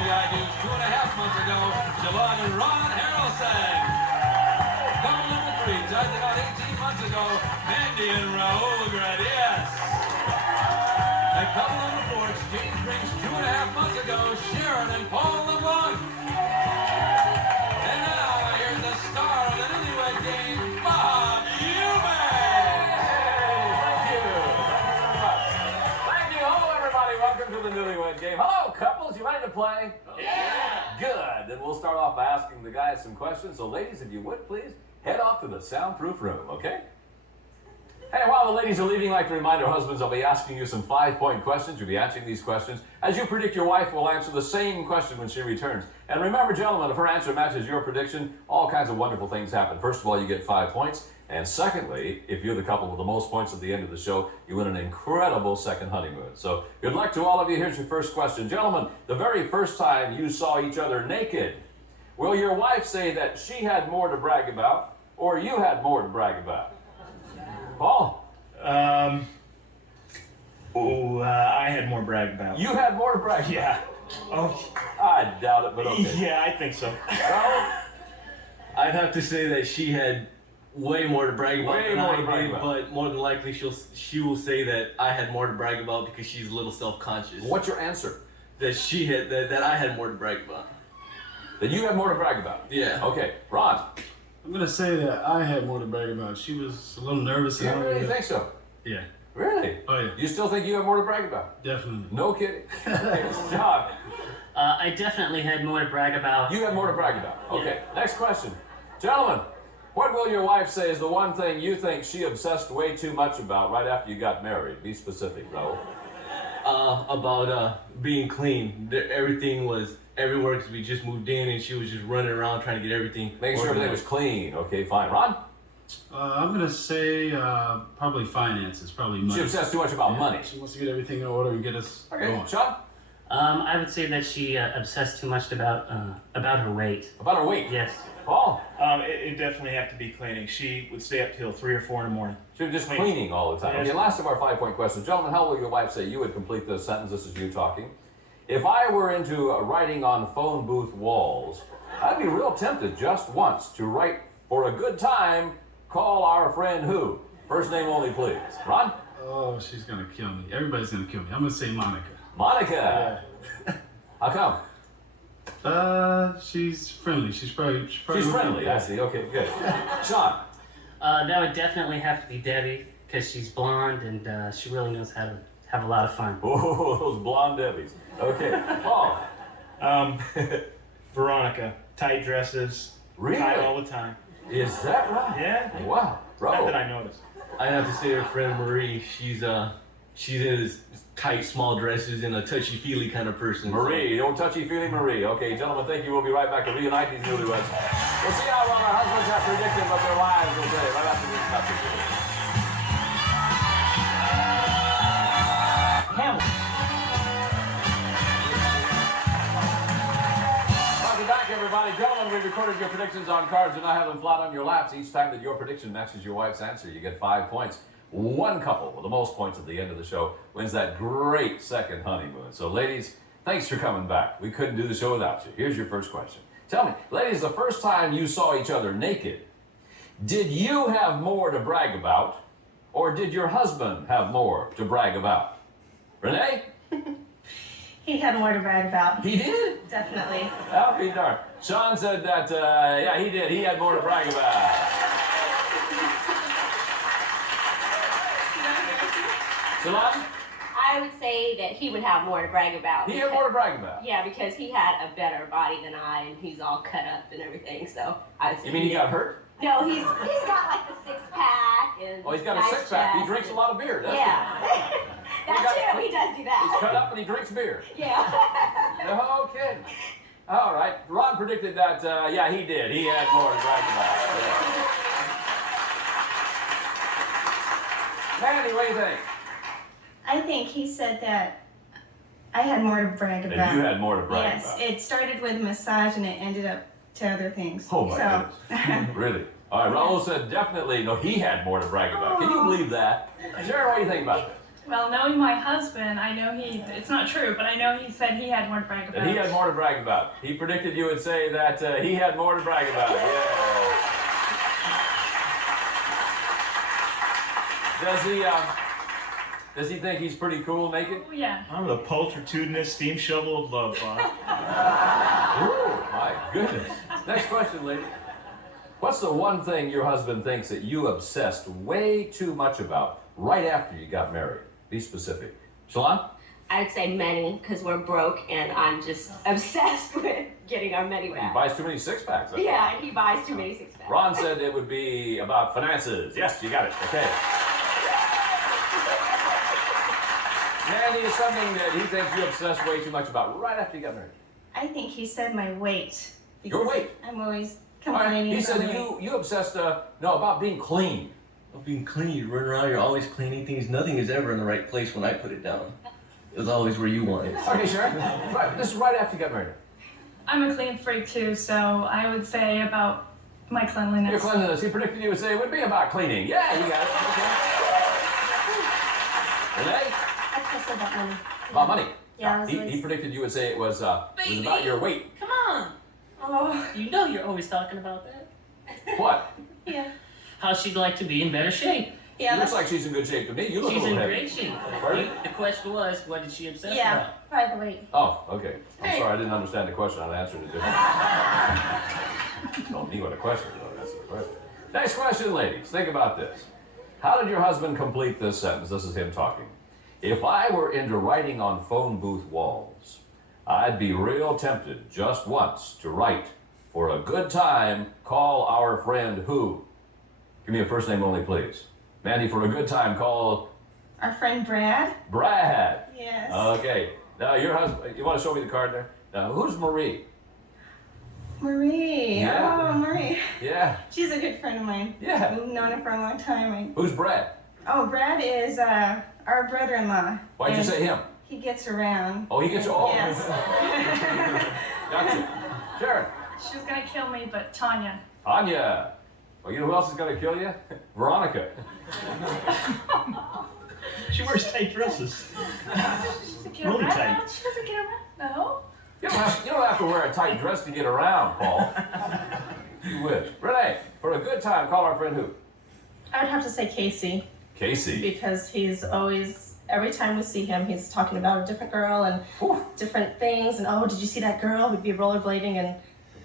BUZZR News 2.5 months ago, Siobhan and Ron Harrelson. Couple number 3, tied it out 18 months ago, Mandy and Raul Gradius. And couple number 4, exchange rings 2.5 months ago, Sharon and Paul LeBlanc. And now, here's the star of the Newlywed Game, Bob Eubanks. Thank you. Thank you. Hello, everybody. Welcome to the Newlywed Game. Hello, couples. You ready to play? Yeah. Good. Then we'll start off by asking the guys some questions. So, ladies, if you would, please head off to the soundproof room, okay? Hey, while the ladies are leaving, I'd like to remind our husbands I'll be asking you some 5-point questions. You'll be answering these questions. As you predict, your wife will answer the same question when she returns. And remember, gentlemen, if her answer matches your prediction, all kinds of wonderful things happen. First of all, you get 5 points. And secondly, if you're the couple with the most points at the end of the show, you win an incredible second honeymoon. So good luck to all of you. Here's your first question. Gentlemen, the very first time you saw each other naked, will your wife say that she had more to brag about, or you had more to brag about? Paul? I had more to brag about. You had more to brag about? Yeah. Oh. I doubt it, but okay. Yeah, I think so. Well, I'd have to say that she had way more to brag about Way than more I to brag did, about. but more than likely she will say that I had more to brag about because she's a little self-conscious. what's your answer? That she had that I had more to brag about. That you had more to brag about? Yeah. Okay, Ron. I'm gonna say that I had more to brag about. She was a little nervous. You really think so? Yeah, Really? Oh, yeah. You still think you have more to brag about? definitely. No kidding. John, I definitely had more to brag about. you have more to brag about. Okay, next question. Gentlemen, what will your wife say is the one thing you think she obsessed way too much about right after you got married? Be specific, Raul. About being clean. Everything was everywhere because we just moved in and she was just running around trying to get everything. Making sure everything was clean. Okay, fine. Ron? I'm gonna say probably finances, probably money. She obsessed too much about money. She wants to get everything in order and get us Okay, going. Sean? I would say that she obsessed too much about her weight. About her weight? Yes. Paul? It definitely have to be cleaning. She would stay up till 3 or 4 in the morning. She was just Clean. cleaning all the time. Yes. Okay, last of our 5-point questions. Gentlemen, how will your wife say? You would complete the sentence. This is you talking. If I were into writing on phone booth walls, I'd be real tempted just once to write, for a good time, call our friend who? First name only, please. Ron? Oh, she's gonna kill me. Everybody's gonna kill me. I'm gonna say Monica. Monica. How come? She's friendly. She's probably She's friendly, I see. Okay, good. Sean? That would definitely have to be Debbie because she's blonde and she really knows how to have a lot of fun. Oh, those blonde Debbies. Okay. Paul? Veronica, tight dresses, Really? tight all the time. Is that right? Yeah. Wow. Not that Bro. I noticed. I have to say her friend Marie, she's in this tight small dresses and a touchy-feely kind of person. Marie, don't touchy-feely Marie. Okay, gentlemen, thank you. We'll be right back to reunite these newlyweds. We'll see how well our husbands have predicted what their wives will say right after these messages. Welcome back, everybody. Gentlemen, we recorded your predictions on cards and I have them flat on your laps. Each time that your prediction matches your wife's answer, you get 5 points. One couple with the most points at the end of the show wins that great second honeymoon. So, ladies, thanks for coming back. We couldn't do the show without you. Here's your first question. Tell me, ladies, the first time you saw each other naked, did you have more to brag about, or did your husband have more to brag about? Renee? He had more to brag about. He did? Definitely. I'll be darned. Sean said that, yeah, he did. He had more to brag about. Shalon? I would say that he would have more to brag about. He had more to brag about. Yeah, because he had a better body than I, and he's all cut up and everything. So I would say. You mean he got hurt? No, he's got like the 6-pack and. Oh, he's got nice a 6-pack. He chest drinks a lot of beer, doesn't Yeah. He That's got- true. He does do he? He's cut that. up and he drinks beer. Yeah. No kidding. All right. Ron predicted that, yeah, he did. He had more to brag about. Yeah. Mandy, what do you think? I think he said that I had more to brag about. And you had more to brag Yes, about. it started with massage and it ended up to other things. Oh, my so, goodness. Really? All right, Raul said definitely, no, he had more to brag about. Can you believe that? Sharon, what do you think about this? Well, knowing my husband, I know it's not true, but I know he said he had more to brag about. That he had more to brag about. He predicted you would say that he had more to brag about. Yeah. Does he think he's pretty cool naked? Oh, yeah. I'm the pulchritudinous steam shovel of love, Bob. Oh, my goodness. Next question, lady. What's the one thing your husband thinks that you obsessed way too much about right after you got married? Be specific. Shalon? I'd say money, because we're broke and I'm just obsessed with getting our money He back. buys too many six-packs. Yeah, and he buys too many six-packs. Ron said it would be about finances. Yes, you got it. Okay. Mandy is something that he thinks you obsessed way too much about right after you got married. I think he said my weight. Your weight? I'm always All right. complaining He about said my weight. you obsessed, about being clean. Well, being clean, you run around, you're always cleaning things. Nothing is ever in the right place when I put it down. It was always where you want it. Okay, Sharon. Right. This is right after you got married. I'm a clean freak too, so I would say about my cleanliness. Your cleanliness. He predicted you would say it would be about cleaning. Yeah, you got it. Okay. Renee? I said about money. About money. Yeah, I was He always... predicted you would say it was about your weight. Come on. Oh, You know you're always talking about that. What? yeah. How she'd like to be in better shape. Yeah, Looks that's... like she's in good shape to me. You look She's a in little heavy. great shape. Pardon? The question was, what did she obsess Yeah, about? probably the weight. Oh, okay. I'm sorry, I didn't understand the question. I answered it differently. Don't need what a question is, though. That's the question. Next question, ladies. Think about this. How did your husband complete this sentence? This is him talking. If I were into writing on phone booth walls, I'd be real tempted just once to write, for a good time, call our friend who? Give me a first name only, please. Mandy, for a good time, call Our friend Brad? Brad. Yes. Okay. Now, your husband, you want to show me the card there? Now, who's Marie? Marie. Yeah. Oh, Marie. Yeah. She's a good friend of mine. Yeah. We've known her for a long time. Who's Brad? Oh, Brad is our brother-in-law. Why'd you And say him? He gets around. Oh, he gets you. Oh. Yes. Gotcha. Sharon. She was gonna kill me, but Tanya. Anya. Well, you know who else is going to kill you? Veronica. She wears tight dresses. She doesn't get Really around. tight. She doesn't get around. No. You don't have to wear a tight dress to get around, Paul. You wish. Renee, for a good time, call our friend who? I would have to say Casey, Casey. because he's always, every time we see him, he's talking about a different girl and different things. And oh, did you see that girl? We'd be rollerblading, and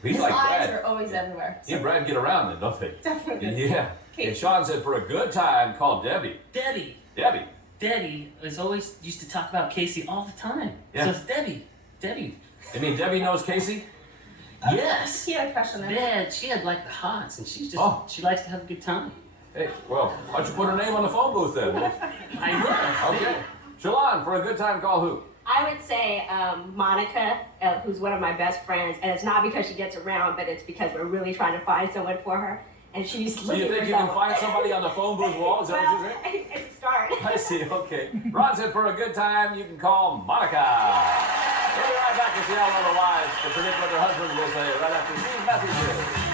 He's his like eyes Brad. are always everywhere. You and Brad get around then, don't they? Definitely. Yeah. And Sean said for a good time, call Debbie. Debbie. Debbie. Debbie is always used to talk about Casey all the time. Yeah. So it's Debbie. Debbie. You mean Debbie knows Casey? Yes. He had a crush on her. Yeah, she had like the hots, and she's just she likes to have a good time. Hey, well, why don't you put her name on the phone booth then? I will. Okay. Shalon, for a good time, call who? I would say Monica, who's one of my best friends, and it's not because she gets around, but it's because we're really trying to find someone for her, and she's So looking you think for you can someone. find somebody on the phone booth wall? Is that what you're saying? It's a start. I see, okay. Ron said for a good time, you can call Monica. We'll be right back to see how other wives to predict what their husbands will say right after these messages.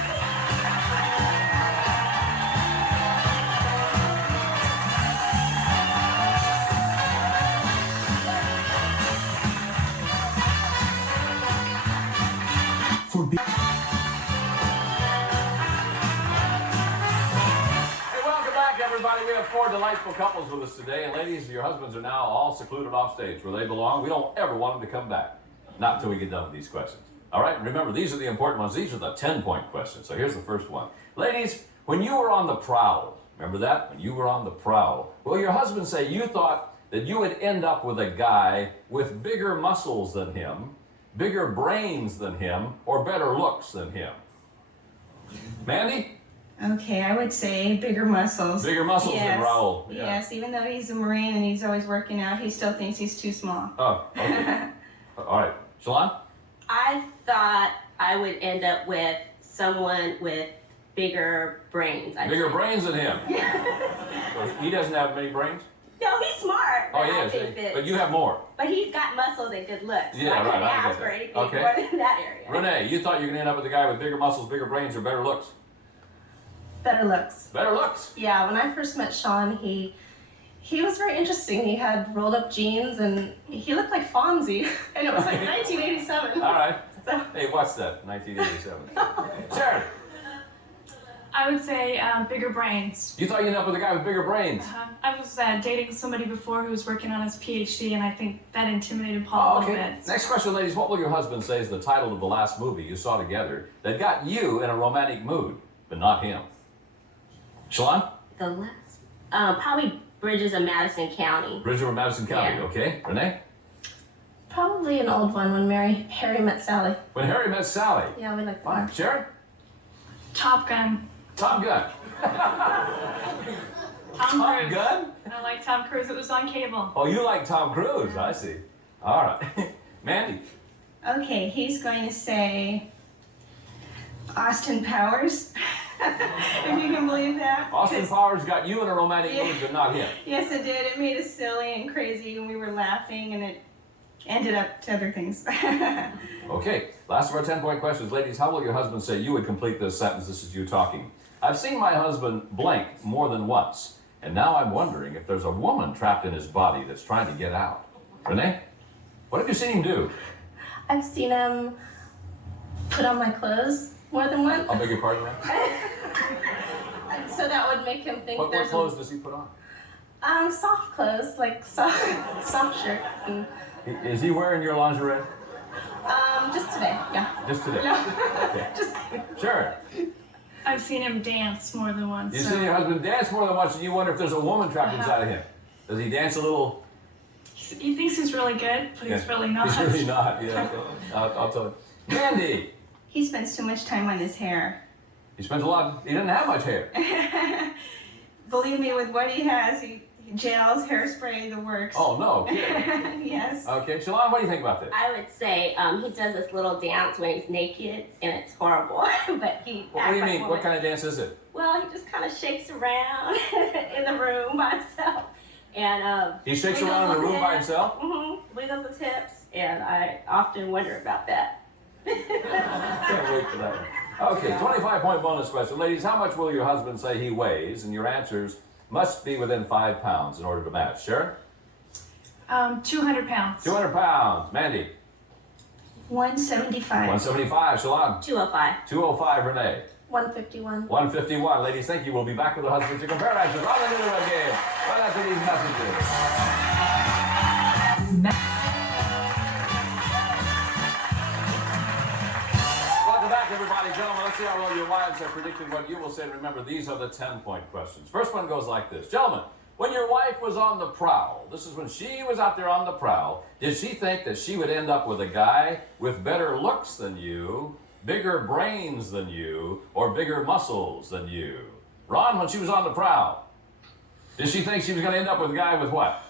Everybody, we have 4 delightful couples with us today, and ladies, your husbands are now all secluded off stage where they belong. We don't ever want them to come back, not until we get done with these questions. All right, remember, these are the important ones. These are the 10-point questions. So here's the first one. Ladies, when you were on the prowl, remember that? When you were on the prowl, will your husband say you thought that you would end up with a guy with bigger muscles than him, bigger brains than him, or better looks than him? Mandy? Okay, I would say bigger muscles. Bigger muscles than Raul. Yeah. Yes, even though he's a Marine and he's always working out, he still thinks he's too small. Oh, okay. All right. Shalon? I thought I would end up with someone with bigger brains. Bigger brains than him? So he doesn't have many brains? No, he's smart. Oh, but he I is. think that- But you have more. But he's got muscles and good looks. Yeah, so I couldn't right, I get ask for that. anything Okay. more than that area. Renee, you thought you were going to end up with a guy with bigger muscles, bigger brains, or better looks? Better looks. Better looks? Yeah, when I first met Sean, he He was very interesting. He had rolled up jeans and he looked like Fonzie. And it was like 1987. All right. So. Hey, what's that? 1987. Sharon, I would say bigger brains. you thought you'd end up with a guy with bigger brains. I was dating somebody before who was working on his PhD, and I think that intimidated Paul a little bit. Next question, ladies. What will your husband say is the title of the last movie you saw together that got you in a romantic mood, but not him? Shalon? The last, probably Bridges of Madison County. Bridger of Madison County, Yeah. okay. Renee? Probably an old one when Harry met Sally. When Harry Met Sally. Yeah, we like that. Fine. Sharon? Top Gun. Top Gun. Tom Top Cruise. Gun? I like Tom Cruise. It was on cable. Oh, you like Tom Cruise. I see. All right. Mandy? Okay, he's going to say Austin Powers. If you can believe that. Austin 'Cause- Powers got you in a romantic mood, but not him. Yes, it did. It made us silly and crazy, and we were laughing, and it ended up to other things. Okay, last of our 10-point questions. Ladies, how will your husband say you would complete this sentence? This is you talking. I've seen my husband blank more than once, and now I'm wondering if there's a woman trapped in his body that's trying to get out. Renee, what have you seen him do? I've seen him put on my clothes more than once. I'll beg your pardon, ma'am? So that would make him think What there's clothes does he put on? soft clothes, like soft shirts. And, Is he wearing your lingerie? just today, yeah. Just today? No. Okay. Just Sure. I've seen him dance more than once. You've so- seen your husband dance more than once, and you wonder if there's a woman trapped inside of him. Does he dance a little? He thinks he's really good, but he's really not. He's really not, yeah. Okay. I'll tell you. Mandy! He spends too much time on his hair. He spends a lot, he doesn't have much hair. Believe me, with what he has, he gels, hairspray, the works. Oh, no, kidding. Yes. Okay, Shalon, what do you think about this? I would say he does this little dance when he's naked, and it's horrible. But he What acts do you like mean? a What woman. kind of dance is it? Well, he just kind of shakes around in the room by himself, and He shakes around in the room by himself? wiggles his hips, and I often wonder about that. Can't wait for that one. Okay, 25-point bonus question. Ladies, how much will your husband say he weighs? And your answers must be within 5 pounds in order to match. Sharon? 200 pounds. 200 pounds. Mandy? 175. 175. Shalon? 205. 205. Renee? 151. 151. Ladies, thank you. We'll be back with the husbands to compare answers on the Newlywed Game. Right after these messages. Welcome back, everybody. Gentlemen, let's see how well your wives have predicted what you will say. Remember, these are the 10-point questions. First one goes like this. Gentlemen, when your wife was on the prowl, this is when she was out there on the prowl, did she think that she would end up with a guy with better looks than you, bigger brains than you, or bigger muscles than you? Ron, when she was on the prowl, did she think she was going to end up with a guy with what?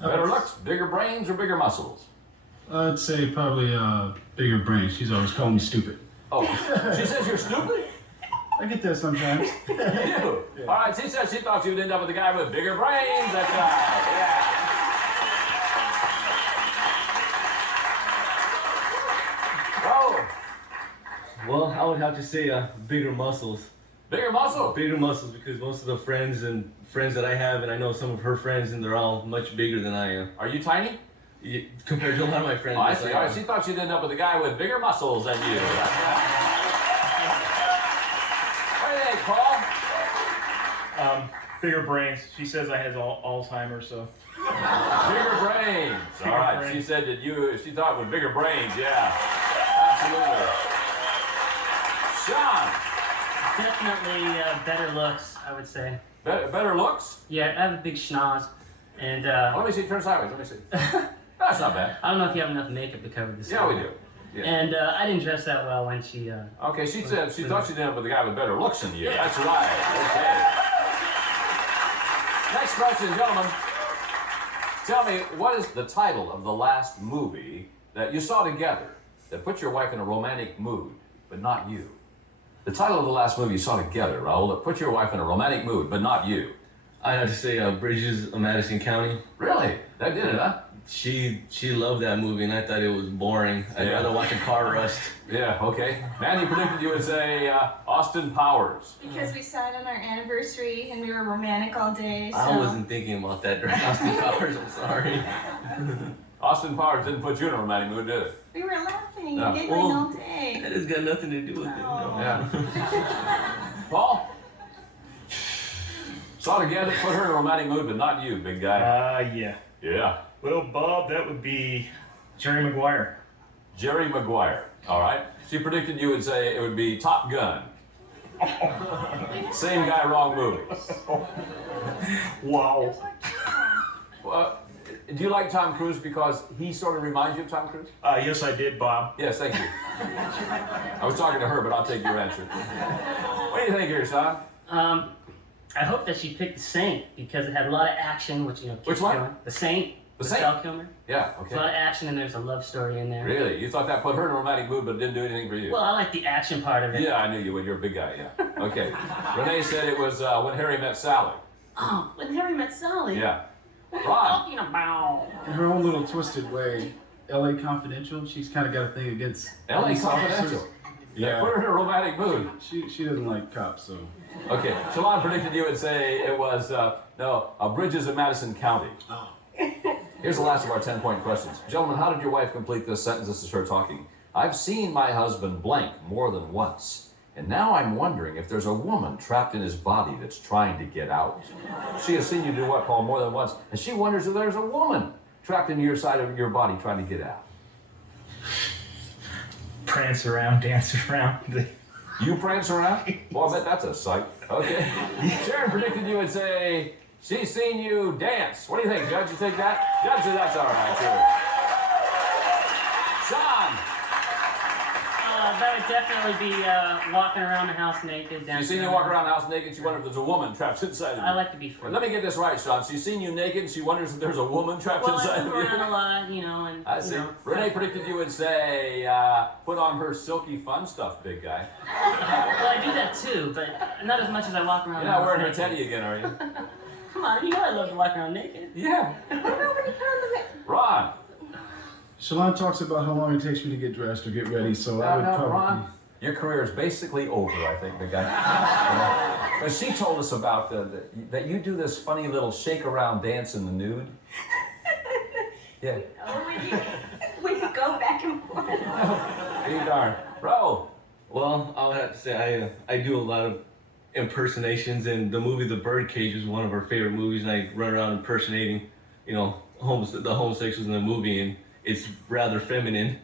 Better looks, bigger brains, or bigger muscles? I'd say probably bigger brain. She's always calling me stupid. Oh, she says you're stupid? I get that sometimes. You do? Yeah. All right, she said she thought she would end up with a guy with bigger brains. That's right. Yeah. Oh, Well, I would have to say bigger muscles. bigger muscle. Bigger muscles because most of the friends that I have, and I know some of her friends, and they're all much bigger than I am. Are you tiny? Yeah, compared to a lot of my friends. Oh, I yes, see. I All right, am. she thought she'd end up with a guy with bigger muscles than you. What do you think, Paul? Bigger brains. She says I has Alzheimer's, so. Bigger brains. All right, brains. she said that she thought with bigger brains. Yeah, absolutely. Sean, Definitely better looks, I would say. better looks? Yeah, I have a big schnoz, and Let me see. Turn sideways. Let me see. That's not bad. I don't know if you have enough makeup to cover this. Yeah, we do. Yeah. And I didn't dress that well when she. Okay, she said she thought she'd end up with a guy with better looks than you. That's right. Okay. Next question, gentlemen. Tell me, what is the title of the last movie that you saw together that put your wife in a romantic mood, but not you? The title of the last movie you saw together, Raul, that put your wife in a romantic mood, but not you. I have to say Bridges of Madison County. Really? That did it, huh? She loved that movie, and I thought it was boring. I'd rather watch a car rust. Yeah, okay. Mandy predicted you would say Austin Powers. Because we saw it on our anniversary and we were romantic all day. So. I wasn't thinking about that during Austin Powers, I'm sorry. Austin Powers didn't put you in a romantic mood, did it? We were laughing No. and giggling all day. That has got nothing to do with it. Oh. No. Yeah. Paul? Saw it again, put her in a romantic mood, but not you, big guy. Yeah. Yeah. Well, Bob, that would be Jerry Maguire. Jerry Maguire. All right. She predicted you would say it would be Top Gun. Same guy, wrong movie. Wow. Well, do you like Tom Cruise because he sort of reminds you of Tom Cruise? Yes, I did, Bob. Yes, thank you. I was talking to her, but I'll take your answer. What do you think here, son? I hope that she picked The Saint because it had a lot of action, which Which one? Kilmer. The Saint. The Saint? Val Kilmer. Yeah, There's a lot okay. of action and there's a love story in there. Really? You thought that put her in a romantic mood, but it didn't do anything for you? Well, I like the action part of it. Yeah, I knew you would. You're a big guy, yeah. Okay. Renee said it was When Harry Met Sally. Oh, When Harry Met Sally. Yeah. What are you Ron. talking about? In her own little twisted way, L.A. Confidential, she's kind of got a thing against L.A. police officers. Confidential. Yeah. Put her in a romantic mood. She doesn't like cops, so. Okay. Shalon predicted you would say it was, Bridges in Madison County. Oh. Here's the last of our 10-point questions. Gentlemen, how did your wife complete this sentence? This is her talking. I've seen my husband blank more than once, and now I'm wondering if there's a woman trapped in his body that's trying to get out. She has seen you do what, Paul, more than once, and she wonders if there's a woman trapped in your side of your body trying to get out. Prance around, dance around. You prance around? Well, I bet that's a sight. Okay. Sharon predicted you would say, she's seen you dance. What do you think, Judge? You think that? Judge said that's all right, too. Sean, That would definitely be walking around the house naked. she's seen you walk around the house naked. She wonders if there's a woman trapped inside of you. I like to be free. Well, let me get this right, Sean. She's seen you naked, and she wonders if there's a woman trapped Well, I inside of move you. around a lot, you know, and I see. You know, Renee predicted you would say, put on her silky fun stuff, big guy. Well, I do that too, but not as much as I walk around. You're not wearing her teddy again, are you? Come on, you know I love to walk around naked. Yeah. Ron. Shalon talks about how long it takes me to get dressed or get ready, so I would probably. Ron, your career is basically over, I think, big guy. But she told us about that you do this funny little shake around dance in the nude. Yeah. When you go back and forth. Be darn. Bro. Well, I would have to say I do a lot of impersonations, and the movie The Birdcage is one of our favorite movies, and I run around impersonating, you know, the homosexuals in the movie, and it's rather feminine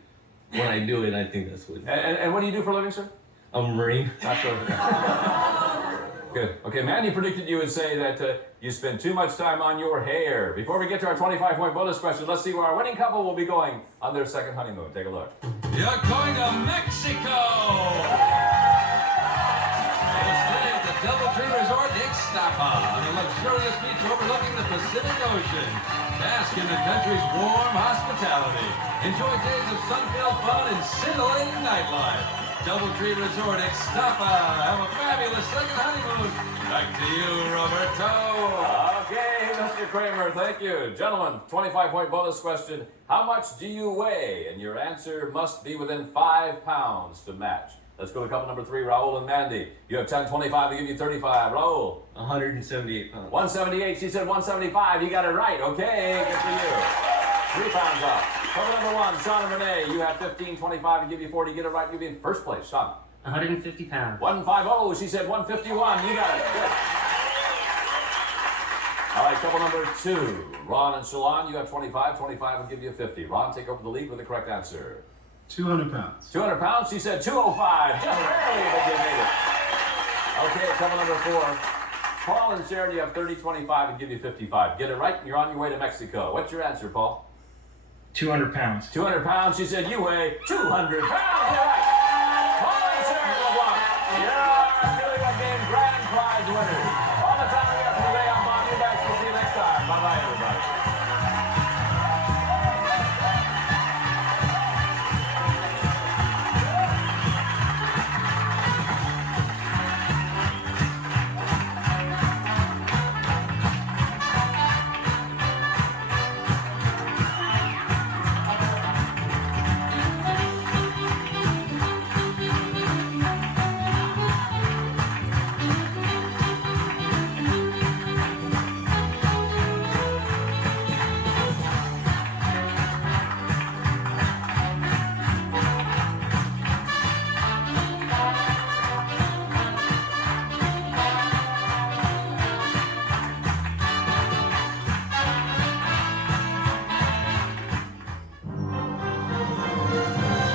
when I do it. I think that's what. And what do you do for a living, sir? I'm a Marine. Not sure. Good. Okay, Mandy predicted you would say that you spend too much time on your hair. Before we get to our 25-point bonus question, let's see where our winning couple will be going on their second honeymoon. Take a look. You're going to Mexico! Stay at the DoubleTree Resort Ixtapa on a luxurious beach overlooking the Pacific Ocean. Bask in the country's warm hospitality. Enjoy days of sun-filled fun and scintillating nightlife. DoubleTree Resort Ixtapa. Have a fabulous second honeymoon. Back to you, Roberto. Okay, Mr. Kramer, thank you. Gentlemen, 25-point bonus question. How much do you weigh? And your answer must be within 5 pounds to match. Let's go to couple number 3, Raul and Mandy. You have 10, 25 to give you 35. Raul. 178 pounds. 178. She said 175. You got it right. Okay, good for you. 3 pounds off. Couple number 1, Sean and Renee. You have 15, 25 to give you 40. Get it right, you'll be in first place. Sean. 150 pounds. 150. She said 151. You got it. Good. All right, couple number 2, Ron and Shalon. You have 25. 25 will give you 50. Ron, take over the lead with the correct answer. 200 pounds. 200 pounds. She said 205. Just barely, but you made it. Okay, couple number 4. Paul and Sharon, you have 30, 25 and give you 55. Get it right, and you're on your way to Mexico. What's your answer, Paul? 200 pounds. 200 pounds. She said you weigh 200 pounds. You're right.